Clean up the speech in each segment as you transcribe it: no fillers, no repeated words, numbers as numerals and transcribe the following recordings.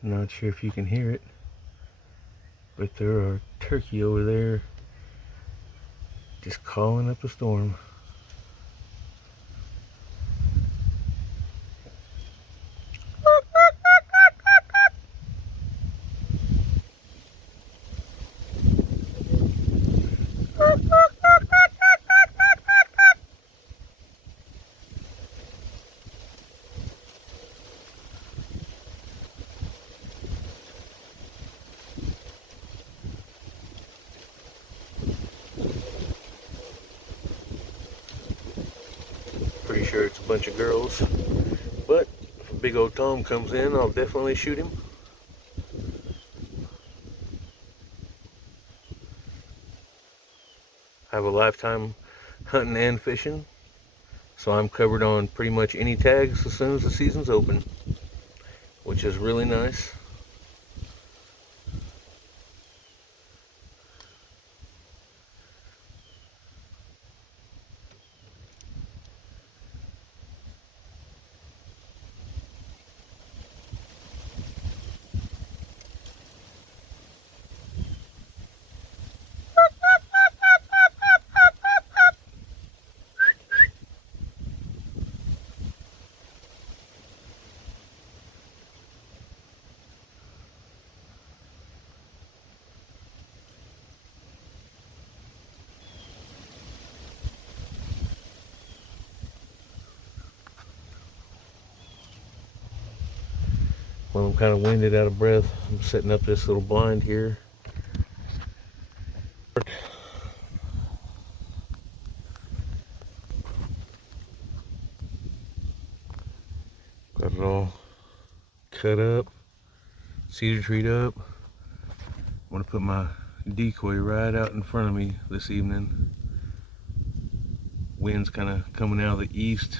Not sure if you can hear it, but there are turkey over there just calling up a storm. Pretty sure it's a bunch of girls, but if a big old Tom comes in, I'll definitely shoot him. I have a lifetime hunting and fishing, so I'm covered on pretty much any tags as soon as the season's open, which is really nice. Well, I'm kind of winded, out of breath. I'm setting up this little blind here. Got it all cut up, cedar treed up. I'm gonna put my decoy right out in front of me this evening. Wind's kind of coming out of the east,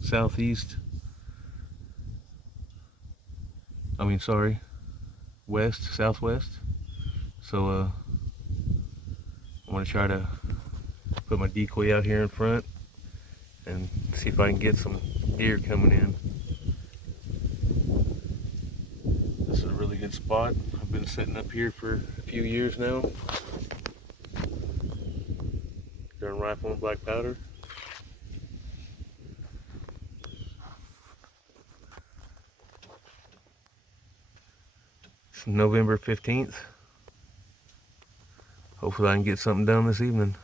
southeast. West, southwest. So I'm gonna try to put my decoy out here in front and see if I can get some deer coming in. This is a really good spot. I've been sitting up here for a few years now during rifle and black powder. It's November 15th. Hopefully I can get something done this evening.